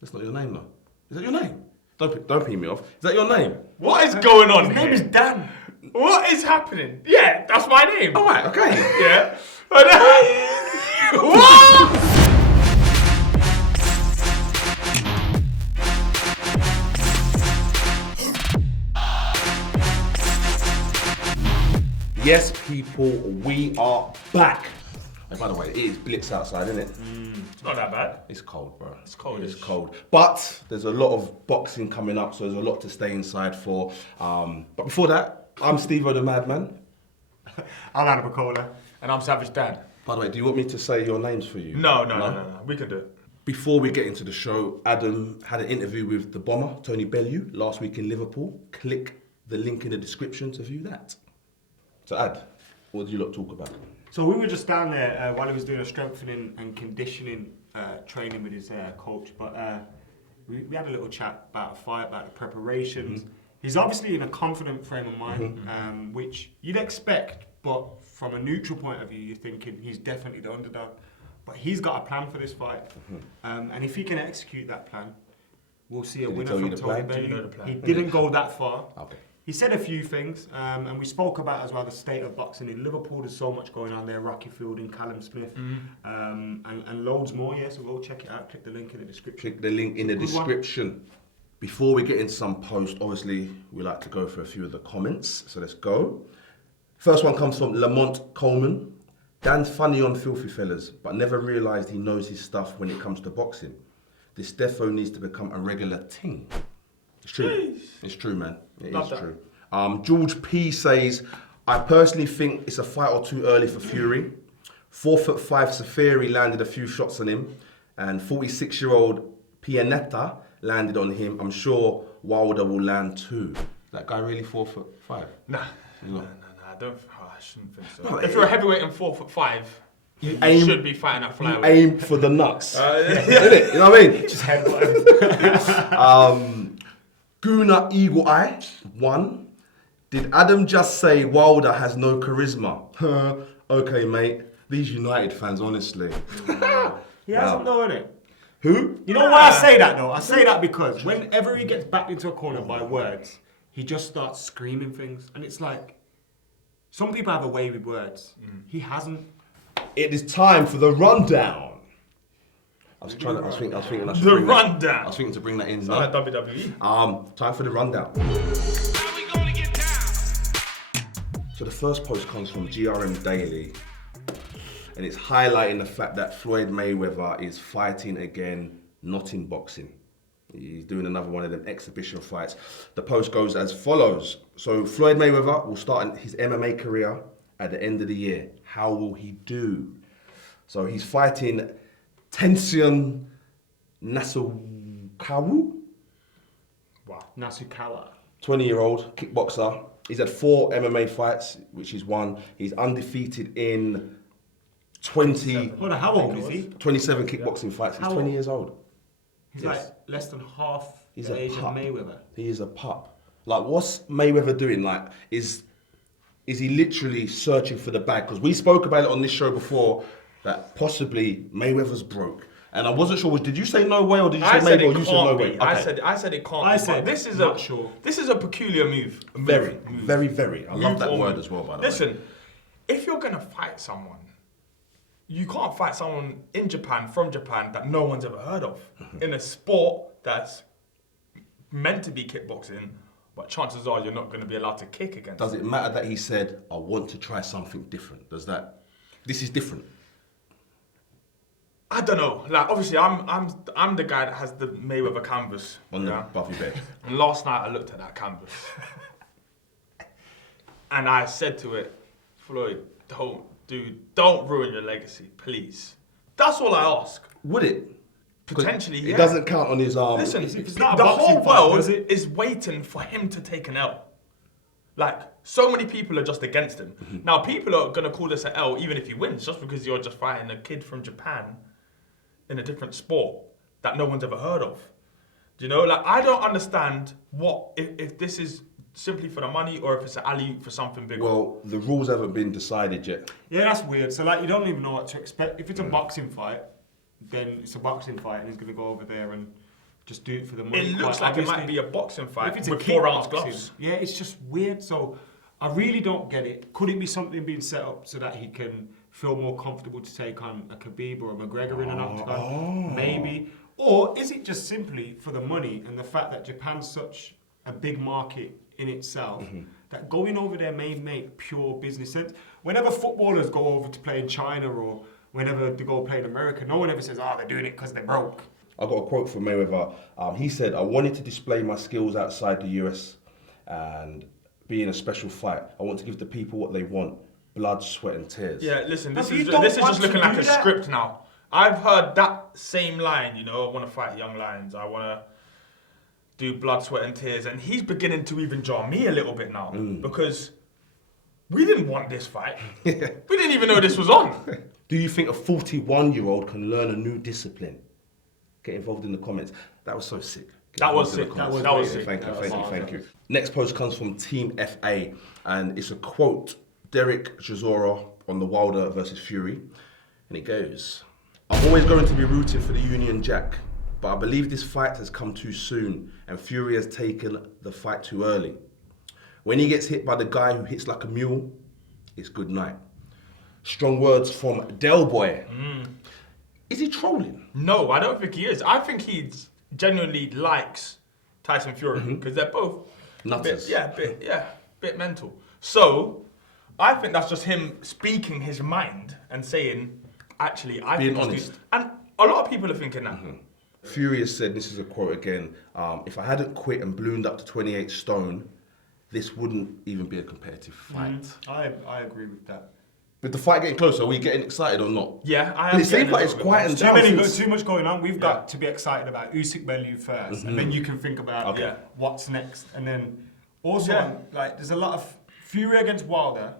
That's not your name, though. Is that your name? Don't pee me off. Is that your name? What is going on His here? name is Dan. What is happening? Yeah, that's my name. All right, okay. Yeah. What? Yes, people, we are back. And by the way, it is blitz outside, isn't it? It's not that bad. It's cold, bro. It's cold. It's cold. But there's a lot of boxing coming up, so there's a lot to stay inside for. But before that, I'm Steve-O the Madman. I'm Adam Bacola. And I'm Savage Dan. By the way, do you want me to say your names for you? No. We can do it. Before we get into the show, Adam had an interview with the bomber, Tony Bellew, last week in Liverpool. Click the link in the description to view that. So Ad, what did you lot talk about? So we were just down there while he was doing a strengthening and conditioning training with his coach, but we had a little chat about a fight, about the preparations. Mm-hmm. He's obviously in a confident frame of mind, which you'd expect, but from a neutral point of view, you're thinking he's definitely the underdog. But he's got a plan for this fight, and if he can execute that plan, we'll see a winner from Tony Bellew. He didn't go that far. Okay. He said a few things, and we spoke about as well the state of boxing in Liverpool. There's so much going on there. Rocky Fielding, Callum Smith, and loads more. Yeah, so go check it out. Click the link in the description. Click the link in the description. Before we get into some post, obviously we like to go for a few of the comments. So let's go. First one comes from Lamont Coleman. Dan's funny on Filthy Fellas, but never realised he knows his stuff when it comes to boxing. This defo needs to become a regular thing. It's true. Jeez. It's true, man. It is true. George P says, I personally think it's a fight or two early for Fury. 4'5" Safiri landed a few shots on him, and 46-year-old Pianetta landed on him. I'm sure Wilder will land too. That guy really 4'5"? Nah. I shouldn't think so. No, if you're a heavyweight and 4'5", you should be fighting at flyweight. Aim for the nuts. Innit? You know what I mean? Just headbutt. Guna Eagle Eye 1. Did Adam just say Wilder has no charisma? Okay, mate. These United fans, honestly. He hasn't though, innit? Who? You know why I say that though? I say that because whenever he gets backed into a corner by words, he just starts screaming things, and it's like some people have a way with words. He hasn't. It is time for the rundown. I was thinking I should The bring rundown. That, I was thinking to bring that in. It's like WWE. Time for the rundown. So the first post comes from GRM Daily, and it's highlighting the fact that Floyd Mayweather is fighting again, not in boxing. He's doing another one of them exhibition fights. The post goes as follows. So Floyd Mayweather will start his MMA career at the end of the year. How will he do? So he's fighting Tension Nasukawa. Wow. Nasukawa. 20-year-old kickboxer. He's had 4 MMA fights, which he's won. He's undefeated in 20... Hold on, how old is he? 27 kickboxing fights. He's 20 years old. He's like less than half the age of Mayweather. He is a pup. Like, what's Mayweather doing? Like, is he literally searching for the bag? Because we spoke about it on this show before, that possibly Mayweather's broke. And I wasn't sure, did you say no way or did you say maybe or you said no way? Okay. I said it can't be. But this is a peculiar move. Very. I love that word as well, by the way. Listen, if you're going to fight someone, you can't fight someone in Japan, from Japan, that no one's ever heard of. In a sport that's meant to be kickboxing, but chances are you're not going to be allowed to kick against. Does it matter that he said, I want to try something different? This is different? I don't know. Like, obviously, I'm the guy that has the Mayweather canvas on the above your bed. And last night I looked at that canvas, and I said to it, Floyd, don't ruin your legacy, please. That's all I ask. Would it? Potentially, yeah. It doesn't count on his arm. Listen, the whole world is waiting for him to take an L. Like, so many people are just against him. Now, people are going to call this an L even if he wins, just because you're just fighting a kid from Japan in a different sport that no one's ever heard of. Do you know? Like, I don't understand if this is simply for the money or if it's an alley for something bigger. Well, the rules haven't been decided yet. Yeah, that's weird. So, like, you don't even know what to expect. If it's a boxing fight, then it's a boxing fight and he's going to go over there and just do it for the money. It looks like it might be a boxing fight if it's with a 4-ounce kickboxing, gloves. Yeah, it's just weird. So I really don't get it. Could it be something being set up so that he can feel more comfortable to take on a Khabib or a McGregor in an octagon? Maybe. Or is it just simply for the money and the fact that Japan's such a big market in itself that going over there may make pure business sense? Whenever footballers go over to play in China or whenever they go play in America, no one ever says, they're doing it because they're broke. I got a quote from Mayweather. He said, I wanted to display my skills outside the US and be in a special fight. I want to give the people what they want. Blood, sweat and tears. Yeah, listen, this But is you don't just want looking to like do a that. script now. I've heard that same line, I want to fight young lions. I want to do blood, sweat and tears. And he's beginning to even jar me a little bit now because we didn't want this fight. We didn't even know this was on. Do you think a 41-year-old can learn a new discipline? Get involved in the comments. That was so sick. That was sick. That was sick. Thank you. Next post comes from Team FA, and it's a quote, Derek Chisora on the Wilder versus Fury, and it goes, I'm always going to be rooting for the Union Jack, but I believe this fight has come too soon, and Fury has taken the fight too early. When he gets hit by the guy who hits like a mule, it's good night. Strong words from Del Boy. Is he trolling? No, I don't think he is. I think he genuinely likes Tyson Fury because they're both Nutters. bit mental. So I think that's just him speaking his mind and saying, actually, I Being think honest. And a lot of people are thinking that. Fury has said, this is a quote again, if I hadn't quit and ballooned up to 28 stone, this wouldn't even be a competitive fight. I agree with that. With the fight getting closer, are we getting excited or not? Yeah, I am. And it seems like it's quieting down. Too much going on. We've got to be excited about Usyk Bellew first, and then you can think about what's next. And then also, there's a lot of Fury against Wilder.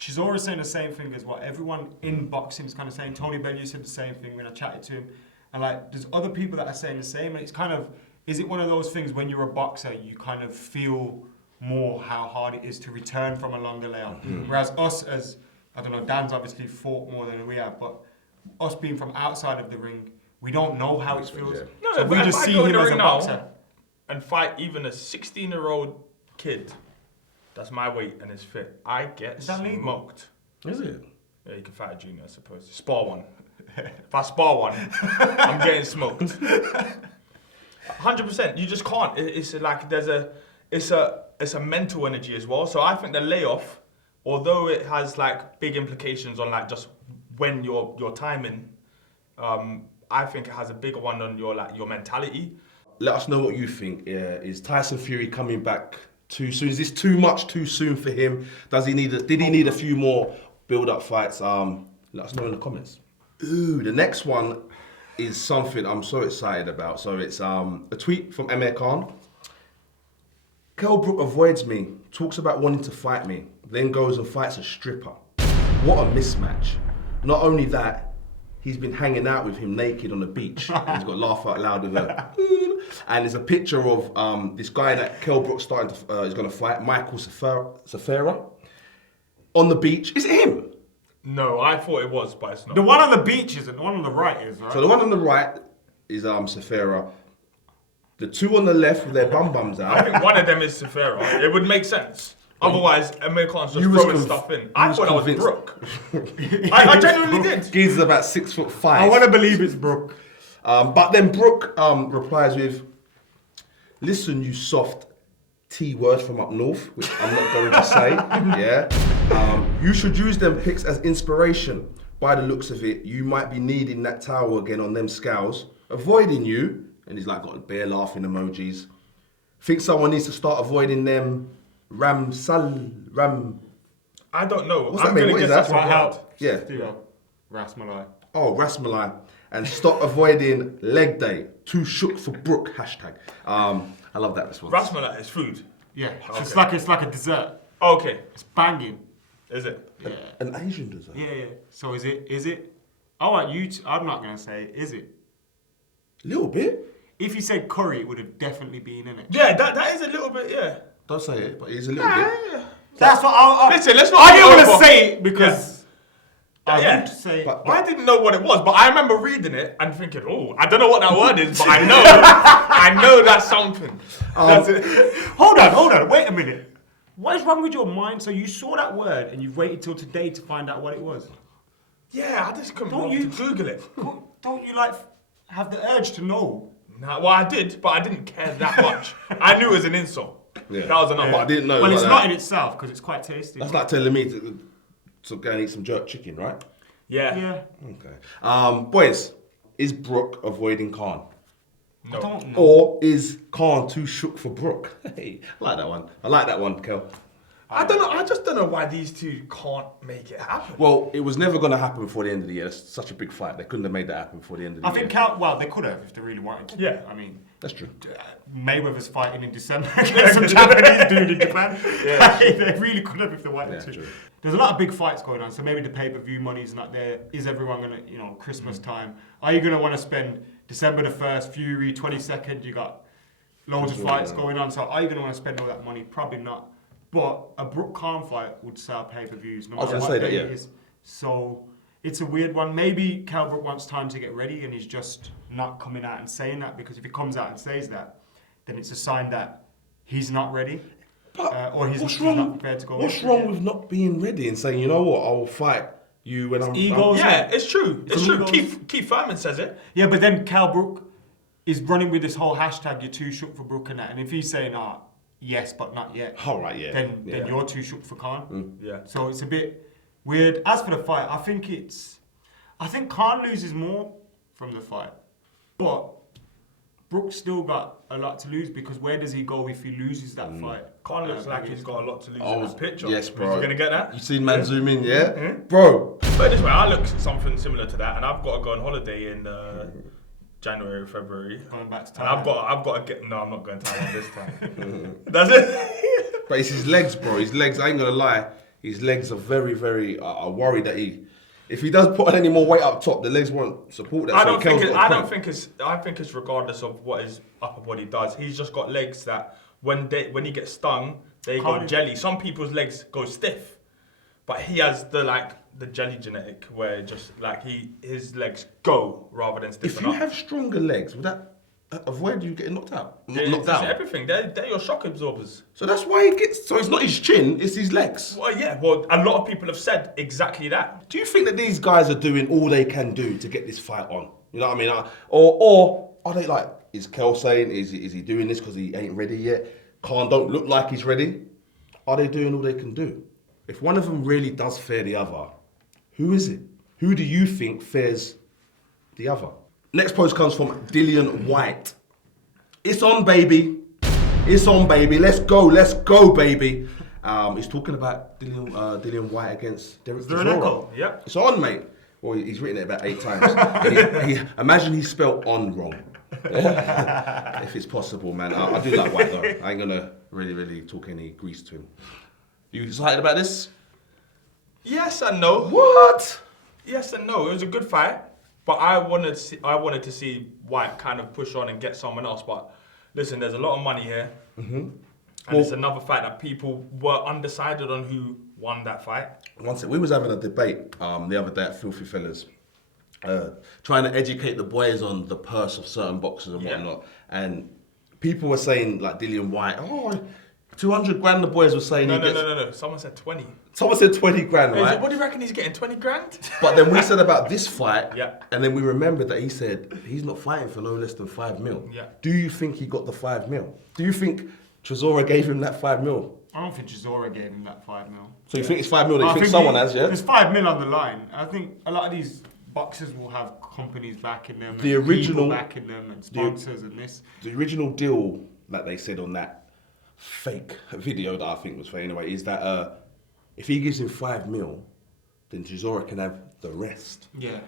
Chisora saying the same thing as what everyone in boxing is kind of saying. Tony Bellew said the same thing when I chatted to him. And there's other people that are saying the same. And it's kind of, is it one of those things when you're a boxer, you kind of feel more how hard it is to return from a longer layoff? Whereas us as, I don't know, Dan's obviously fought more than we have, but us being from outside of the ring, we don't know how it feels. No, so we just see go in him the as a ring now boxer. and fight even a 16-year-old kid that's my weight and is fit, I get Is that legal? smoked. Is it? Yeah, you can fight a junior, I suppose. Spar one. If I spar one, I'm getting smoked. 100%. You just can't. It's like it's a mental energy as well. So I think the layoff, although it has big implications on just when your timing, I think it has a bigger one on your mentality. Let us know what you think. Is Tyson Fury coming back too soon? Is this too much too soon for him? Did he need a few more build-up fights? Let us know in the comments. Ooh, the next one is something I'm so excited about. So it's a tweet from Emir Khan. Kell Brook avoids me, talks about wanting to fight me, then goes and fights a stripper. What a mismatch. Not only that, he's been hanging out with him naked on the beach. And he's got laugh out loud with her. And there's a picture of this guy that Kell Brook's is going to fight, Michael Safera, on the beach. Is it him? No, I thought it was, but it's not. The one on the beach isn't, the one on the right is, right? So the one on the right is Safera. The two on the left with their bum-bums out. I think one of them is Safera. It would make sense. Otherwise, Emir Khan's just throwing stuff in. I thought that was Brooke. I genuinely did. Geezer's about 6'5". I want to believe it's Brooke. But then Brooke replies with, listen, you soft T word from up north, which I'm not going to say. Yeah. You should use them pics as inspiration. By the looks of it, you might be needing that towel again on them scales. Avoiding you, and he's got a bear laughing emojis. Think someone needs to start avoiding them ram. I don't know. What's that mean? What is that? Yeah. Rasmalai. Oh, Rasmalai. And stop avoiding leg day. Too shook for Brooke, hashtag. I love that response. Rasmalai is food. Yeah, Okay. it's like a dessert. Okay. It's banging. Is it? Yeah. An Asian dessert. Yeah. So is it? I want you to, I'm not going to say, is it? A little bit. If you said curry, it would have definitely been in it. Yeah, that is a little bit, yeah. Don't say it, but it is a little bit. Yeah. That's what I Listen, let's not I go didn't want over. to say it because I would say... I didn't know what it was, but I remember reading it and thinking, oh, I don't know what that word is, but I know that's something. That's it. Hold on, wait a minute. What is wrong with your mind? So you saw that word and you've waited till today to find out what it was? Yeah, I just couldn't bother to Google it. Don't you like have the urge to know? Nah, well, I did, but I didn't care that much. I knew it was an insult. Yeah. That was enough. But I didn't know. Well, like it's that. not in itself because it's quite tasty. That's like telling me to go and eat some jerk chicken, right? Yeah. Okay. Boys, is Brooke avoiding Khan? No. I don't know. Or is Khan too shook for Brooke? Hey, I like that one. I like that one, Kel. I don't know. I just don't know why these two can't make it happen. Well, it was never going to happen before the end of the year. It's such a big fight. They couldn't have made that happen before the end of the year. They could have if they really wanted to. Yeah. I mean, That's true. Mayweather's fighting in December against some Japanese dude in Japan. Yeah. They really could have if they wanted Yeah, to. true. There's a lot of big fights going on, so maybe the pay-per-view money's not there. Is everyone gonna, Christmas time? Are you gonna want to spend December the 1st, Fury, 22nd? You got loads of fights going on, so are you gonna want to spend all that money? Probably not. But a Brooke Khan fight would sell pay-per-views no matter what day it is. So it's a weird one. Maybe Kell Brook wants time to get ready and he's just not coming out and saying that, because if he comes out and says that, then it's a sign that he's not ready. Or he's not prepared to go. What's wrong with not being ready and saying, you know what, I will fight you when I'm... egos. Yeah, it's true. It's true. Egos. Keith Thurman says it. Yeah, but then Kell Brook is running with this whole hashtag, you're too shook for Brook and that. And if he's saying, yes, but not yet. All right, yeah. Then you're too shook for Khan. Yeah. So it's a bit weird. As for the fight, I think Khan loses more from the fight, but Brook's still got a lot to lose, because where does he go if he loses that fight? Khan looks like he's got a lot to lose in this picture. Yes, bro. Is he gonna get that? You seen man zoom in, yeah? Bro. But this way, I look something similar to that, and I've got to go on holiday in January, February. Going back to And Thailand. I've got to get. No, I'm not going to Thailand this time. That's it. But it's his legs, bro. His legs, I ain't gonna lie, his legs are very, very... I worry that if he does put on any more weight up top, the legs won't support that. I think it's regardless of what his upper body does. He's just got legs that when he gets stung, they go jelly. Some people's legs go stiff, but he has the jelly genetic where just his legs go rather than stiffen If you up. have stronger legs, would that avoid you getting knocked out? It's everything. They're your shock absorbers. So that's why he gets... So it's not his chin, it's his legs. Well, yeah. Well, a lot of people have said exactly that. Do you think that these guys are doing all they can do to get this fight on? You know what I mean? Or are they like... Is Kel saying, is he doing this because he ain't ready yet? Khan don't look like he's ready. Are they doing all they can do? If one of them really does fare the other, who is it? Who do you think fares the other? Next post comes from Dillian White. It's on, baby. It's on, baby. Let's go, baby. He's talking about Dillian White against Derek Chisora. Yeah. It's on, mate. Well, he's written it about 8 times. Imagine he spelled on wrong. If it's possible, man. I do like White, though. I ain't going to really talk any grease to him. You excited about this? Yes and no. What? Yes and no. It was a good fight, but I wanted to see White kind of push on and get someone else. But listen, there's a lot of money here, and it's another fight that people were undecided on who won that fight. We was having a debate the other day at Filthy Fellas, trying to educate the boys on the purse of certain boxers and whatnot, and people were saying like Dillian White, 200 grand. The boys were saying No. Someone said 20. Someone said 20 grand, right? What do you reckon he's getting? 20 grand? But then we said about this fight, Yeah. and then we remembered that he said he's not fighting for no less than 5 mil. Yeah. Do you think he got the 5 mil? Do you think Chisora gave him that 5 mil? I don't think Chisora gave him that 5 mil. So you think it's 5 mil that you think someone has, yeah? There's 5 mil on the line. I think a lot of these boxers will have companies backing them, The and original- people backing them, and sponsors and this. The original deal that they said on that fake video that I think was fake anyway is that if he gives him 5 mil, then Chisora can have the rest. Yeah.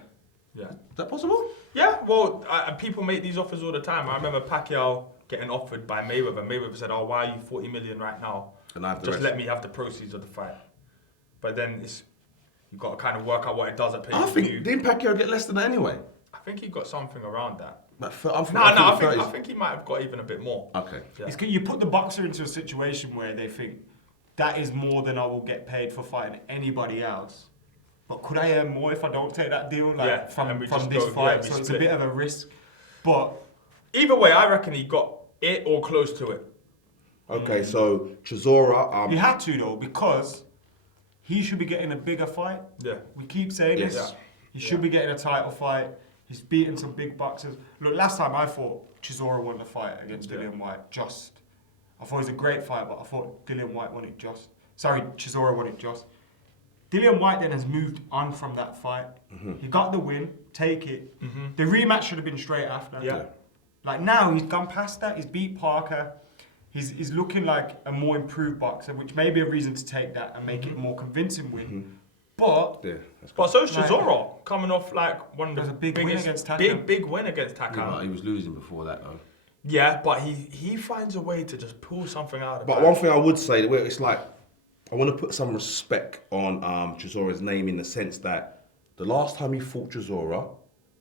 Yeah. Is that possible? Yeah, well, people make these offers all the time. I remember Pacquiao getting offered by Mayweather. Mayweather said, why are you 40 million right now? And I have the Just rest. let me have the proceeds of the fight. But then you've got to kind of work out what it does at pay-per-view. I think, didn't Pacquiao get less than that anyway? I think he got something around that. But I think he might have got even a bit more. Okay. Yeah. It's 'cause you put the boxer into a situation where they think that is more than I will get paid for fighting anybody else. but could I earn more if I don't take that deal? Like from this go, fight, we so it's split. a bit of a risk. But either way, I reckon he got it or close to it. Okay, so Chisora. he had to though, because he should be getting a bigger fight. Yeah. We keep saying Yes. this. Yeah. He should be getting a title fight. He's beaten some big boxers. Look, last time I thought Chisora won the fight against Dillian White. I thought it was a great fight, but I thought Dillian White won it just. Sorry, Chisora won it just. Dillian White then has moved on from that fight. He got the win, take it. The rematch should have been straight after. Yeah. Like now, he's gone past that. He's beat Parker. He's looking like a more improved boxer, which may be a reason to take that and make it a more convincing win. But But so's Chisora coming off like one of There's the a big win biggest, against Taka. big win against Taka. Yeah, but he was losing before that though. Yeah, but he finds a way to just pull something out of it. But one thing I would say, it's like, I want to put some respect on Chisora's name in the sense that the last time he fought Chisora,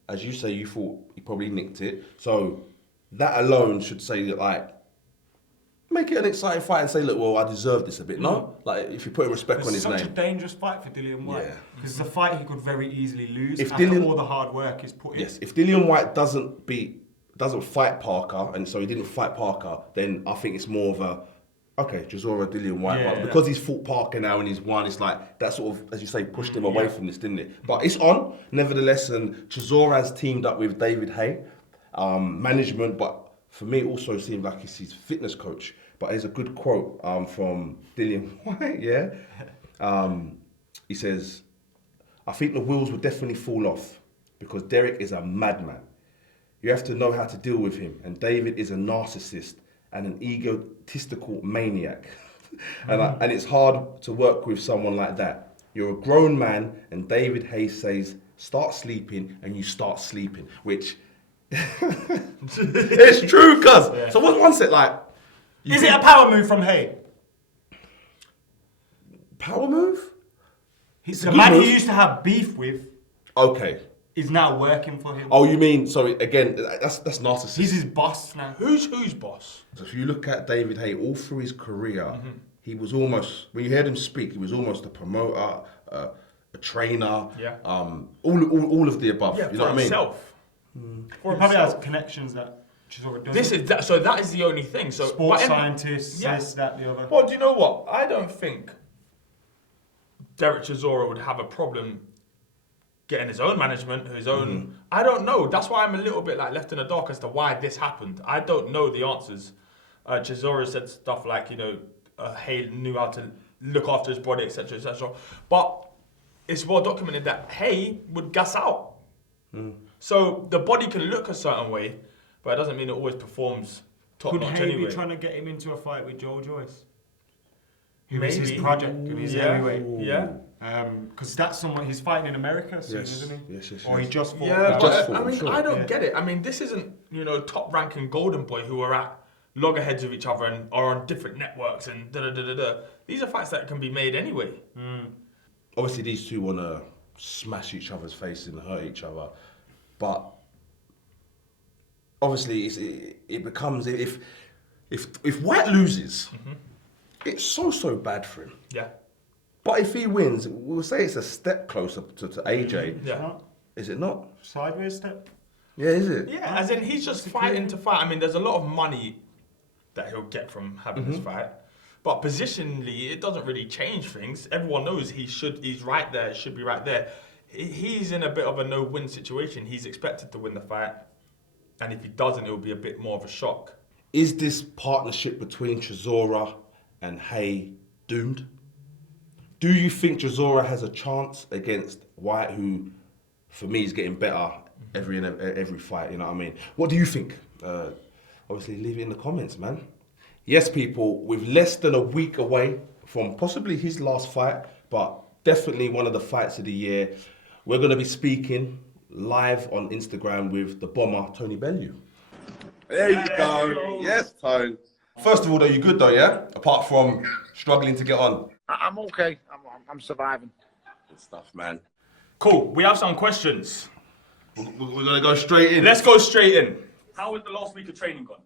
as you say, you thought he probably nicked it. So that alone should say that, like, make it an exciting fight and say, look, well, I deserve this a bit. No? Like, if you put respect on his such name. a dangerous fight for Dillian White. Because it's a fight he could very easily lose If after Dillian- all the hard work is put in. Yes, if Dillian White doesn't fight Parker, and so he didn't fight Parker, then I think it's more of a, okay, Chisora, Dillian White. Yeah, but because he's fought Parker now and he's won, it's like, that sort of, as you say, pushed him away from this, didn't it? But it's on, nevertheless, and Chisora has teamed up with David Hay, management, but for me it also seemed like he's his fitness coach. But there's a good quote from Dillian White, he says, I think the wheels will definitely fall off because Derek is a madman. You have to know how to deal with him. And David is a narcissist and an egotistical maniac. And it's hard to work with someone like that. You're a grown man, and David Hayes says, start sleeping, and you start sleeping, which it's true, cuz. Yeah. So what's one set like? Is it a power move from Hay? Power move? The man he used to have beef with Okay. is now working for him. Oh, you mean, so again, that's narcissist. He's his boss now. Who's boss? So if you look at David Hay, all through his career, he was almost, when you heard him speak, he was almost a promoter, a trainer, all of the above. Yeah, you know what I mean? himself. He probably has connections that Chisora doesn't. So that is the only thing. So Sports scientists, this, that, the other. Well, do you know what? I don't think Derek Chisora would have a problem getting his own management, his own. I don't know. That's why I'm a little bit like left in the dark as to why this happened. I don't know the answers. Chisora said stuff like, Hay knew how to look after his body, etc., etc. But it's well documented that Hay would gas out. So the body can look a certain way, but it doesn't mean it always performs top Could notch Hay anyway. be trying to get him into a fight with Joe Joyce? Who Maybe. is his project and his heavyweight? Yeah. Because that's someone he's fighting in America soon, Yes. isn't he? Yes. Or he just fought. Yeah, just but fought, I mean, sure. I don't get it. I mean, this isn't, top ranking Golden Boy who are at loggerheads with each other and are on different networks and da-da-da-da-da. These are fights that can be made anyway. Obviously, these two want to smash each other's face and hurt each other. But obviously, it becomes, if White loses, it's so bad for him. Yeah. But if he wins, we'll say it's a step closer to AJ. Yeah. Is it not? Sideways step. Yeah, is it? Yeah, as in he's just fighting to fight. I mean, there's a lot of money that he'll get from having this fight. But positionally, it doesn't really change things. Everyone knows he's right there, should be right there. He's in a bit of a no-win situation. He's expected to win the fight. And if he doesn't, it'll be a bit more of a shock. Is this partnership between Chisora and Hay doomed? Do you think Chisora has a chance against White, who, for me, is getting better every fight? You know what I mean? What do you think? Obviously, leave it in the comments, man. Yes, people, with less than a week away from possibly his last fight, but definitely one of the fights of the year, we're going to be speaking live on Instagram with the bomber, Tony Bellew. There you go. Yes, Tone. First of all, though, you good though, yeah? Apart from struggling to get on. I'm okay. I'm surviving. Good stuff, man. Cool. We have some questions. We're going to go straight in. Let's go straight in. How was the last week of training gone?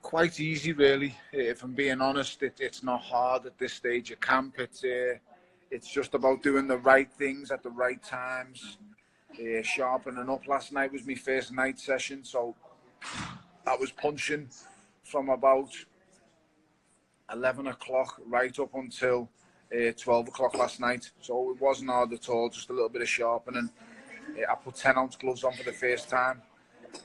Quite easy, really. If I'm being honest, it's not hard at this stage of camp. It's just about doing the right things at the right times. Sharpening up. Last night was my first night session, so I was punching from about 11 o'clock right up until 12 o'clock last night. So it wasn't hard at all, just a little bit of sharpening. I put 10-ounce gloves on for the first time.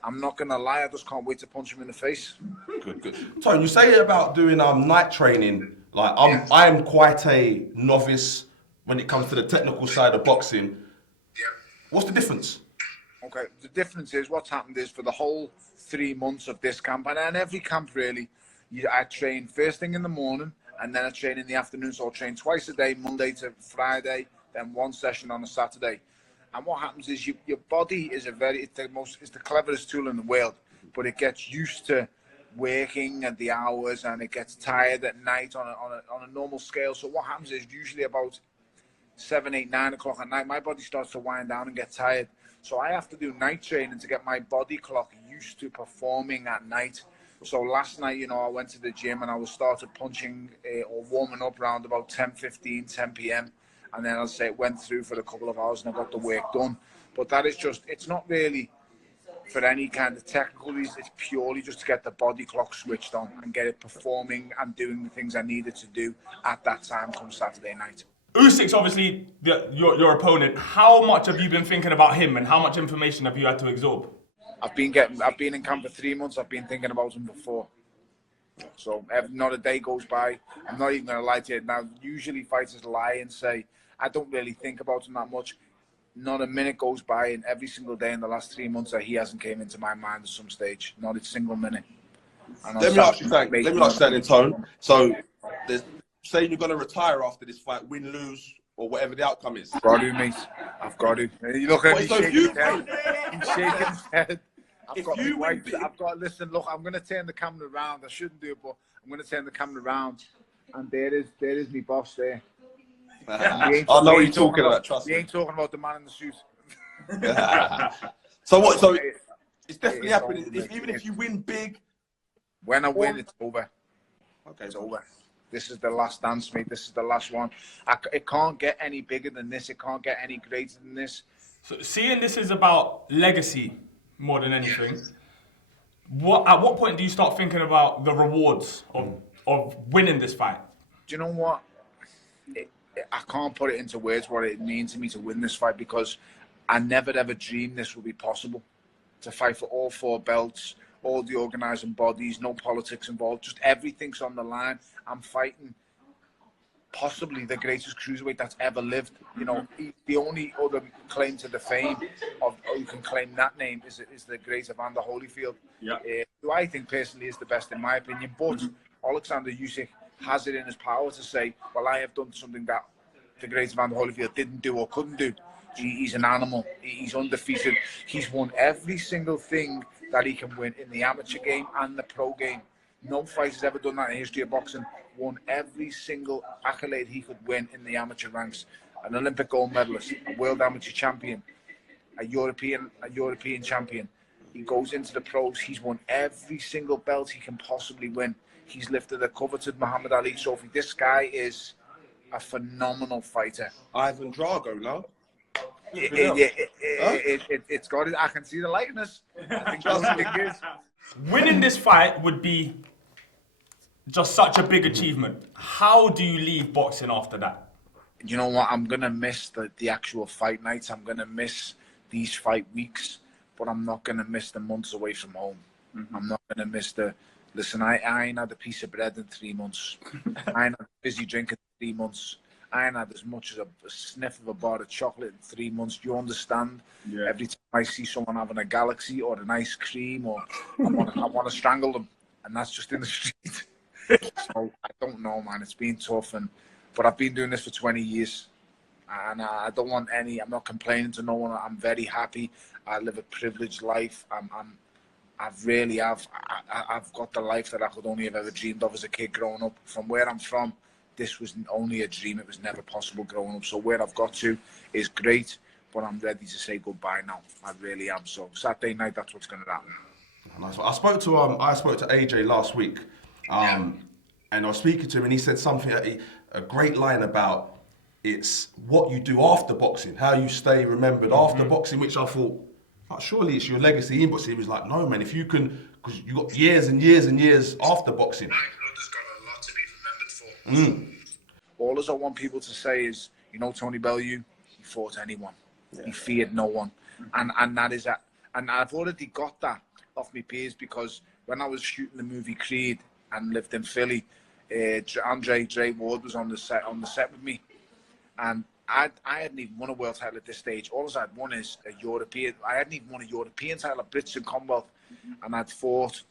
I'm not going to lie, I just can't wait to punch him in the face. Good. Tone, you say about doing night training. Like I'm quite a novice when it comes to the technical side of boxing. Yeah. What's the difference? Okay, the difference is what's happened is for the whole 3 months of this camp, and every camp really, I train first thing in the morning and then I train in the afternoon. So I'll train twice a day, Monday to Friday, then one session on a Saturday. And what happens is your body is it's the cleverest tool in the world, but it gets used to working at the hours and it gets tired at night on a normal scale. So what happens is usually about 7, 8, 9 o'clock at night, my body starts to wind down and get tired. So I have to do night training to get my body clock used to performing at night. So last night, I went to the gym and I started punching or warming up around about 10:15, 10 p.m. And then it went through for a couple of hours and I got the work done. But that is it's not really for any kind of technical reason. It's purely just to get the body clock switched on and get it performing and doing the things I needed to do at that time come Saturday night. Usyk's obviously your opponent. How much have you been thinking about him and how much information have you had to absorb? I've been in camp for 3 months. I've been thinking about him before. So not a day goes by. I'm not even going to lie to you. Now, usually fighters lie and say, I don't really think about him that much. Not a minute goes by in every single day in the last 3 months that he hasn't came into my mind at some stage. Not a single minute. Let me ask you something, Tone. So, saying you're going to retire after this fight, win, lose, or whatever the outcome is. I've got to, mate. I've got to. You look at me shaking his head. He's shaking his head. Listen, look, I'm going to turn the camera around. I shouldn't do it, but I'm going to turn the camera around. And there is my boss there. I know what you're talking about, trust me. We ain't talking about the man in the suit. So what? So it's definitely happening. Even if you win big. When I win, it's over. Okay, it's over. This is the last dance, mate. This is the last one. It can't get any bigger than this. It can't get any greater than this. So seeing this is about legacy more than anything, at what point do you start thinking about the rewards of winning this fight? Do you know what? I can't put it into words what it means to me to win this fight because I never ever dreamed this would be possible. To fight for all 4 belts, all the organising bodies, no politics involved, just everything's on the line. I'm fighting possibly the greatest cruiserweight that's ever lived. The only other claim to the fame of who can claim that name is the great Evander Holyfield, who I think personally is the best in my opinion. But Oleksandr Usyk has it in his power to say, well, I have done something that the great Evander Holyfield didn't do or couldn't do. He's an animal. He's undefeated. He's won every single thing that he can win in the amateur game and the pro game. No fighter's ever done that in the history of boxing. Won every single accolade he could win in the amateur ranks. An Olympic gold medalist, a world amateur champion, a European champion. He goes into the pros. He's won every single belt he can possibly win. He's lifted the coveted Muhammad Ali trophy. This guy is a phenomenal fighter. Ivan Drago, no? It's got it. I can see the likeness. I think that's what it is. Winning this fight would be just such a big achievement. How do you leave boxing after that? You know what? I'm going to miss the actual fight nights. I'm going to miss these fight weeks. But I'm not going to miss the months away from home. Mm-hmm. I'm not going to miss Listen, I ain't had a piece of bread in 3 months. I ain't had a busy drink in 3 months. I ain't had as much as a sniff of a bar of chocolate in 3 months. Do you understand? Yeah. Every time I see someone having a Galaxy or an ice cream, or I want to strangle them, and that's just in the street. So I don't know, man. It's been tough, but I've been doing this for 20 years, and I don't want any. I'm not complaining to no one. I'm very happy. I live a privileged life. I've got the life that I could only have ever dreamed of as a kid growing up. From where I'm from, this was only a dream. It was never possible growing up. So where I've got to is great, but I'm ready to say goodbye now. I really am. So Saturday night, that's what's going to happen. I spoke to AJ last week, and I was speaking to him, and he said something, a great line about It's what you do after boxing, how you stay remembered after boxing, which I thought, like, surely it's your legacy in boxing. He was like, no, man, if you can, because you got years and years and years after boxing. My brother's got a lot to be remembered for. All I want people to say is, you know, Tony Bellew, he fought anyone. Yeah. He feared no one. And that is that. And I've already got that off my peers, because when I was shooting the movie Creed and lived in Philly, Dre Ward was on the set with me. And I hadn't even won a world title at this stage. All I'd won is a European. I hadn't even won a European title at British and Commonwealth. And I'd fought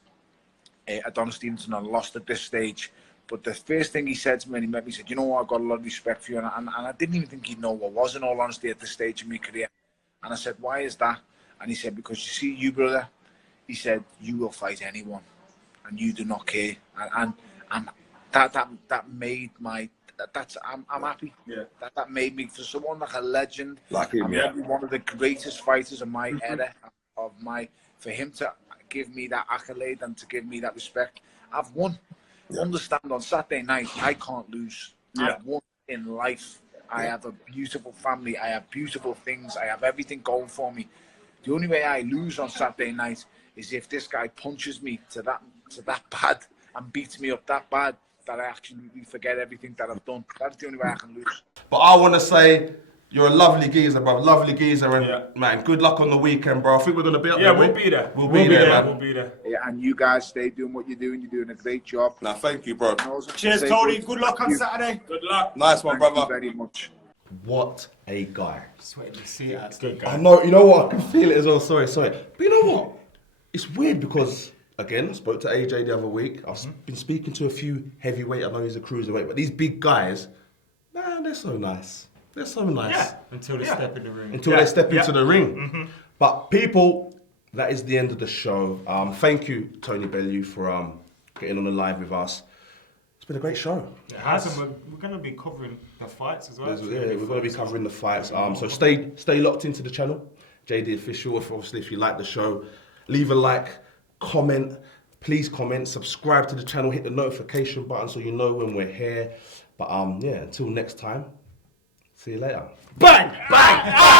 Adonis Stevenson and lost at this stage. But the first thing he said to me when he met me, he said, you know what, I've got a lot of respect for you. And I didn't even think he'd know what was, in all honesty, at this stage in my career. And I said, why is that? And he said, because you see, you, brother, he said, you will fight anyone. And you do not care. And that made my... I'm happy. Yeah. That made me, for someone like a legend, like him, probably one of the greatest fighters of my era, for him to give me that accolade and to give me that respect. I've won. Yeah. Understand, on Saturday night, I can't lose. Yeah. I've won in life. I have a beautiful family. I have beautiful things. I have everything going for me. The only way I lose on Saturday night is if this guy punches me to that bad and beats me up that bad, that I actually forget everything that I've done. That's the only way I can lose. But I want to say, you're a lovely geezer, bro. Lovely geezer, and man, good luck on the weekend, bro. I think we're going to be up there. Yeah, we'll be there. We'll be there, man. We'll be there. Yeah, and you guys stay doing what you're doing. You're doing a great job. Nah, thank you, bro. Cheers, Tony. Good luck on Saturday. Good luck. Nice one, brother. Thank you very much. What a guy. Just waiting to see it. That's good guy. I know, you know what? I can feel it as well. Sorry. But you know what? It's weird because, again, I spoke to AJ the other week. I've been speaking to a few heavyweight. I know he's a cruiserweight, but these big guys, man, they're so nice. They're so nice. Yeah. Until they step in the ring. Until they step into the ring. But people, that is the end of the show. Thank you, Tony Bellew, for getting on the live with us. It's been a great show. It has. We're going to be covering the fights as well. Yeah, we're going to be covering the fights. So stay locked into the channel, JD Official. Obviously, if you like the show, leave a like, comment. Please comment, subscribe to the channel, hit the notification button so you know when we're here. But yeah, until next time, see you later. Bang! Bang!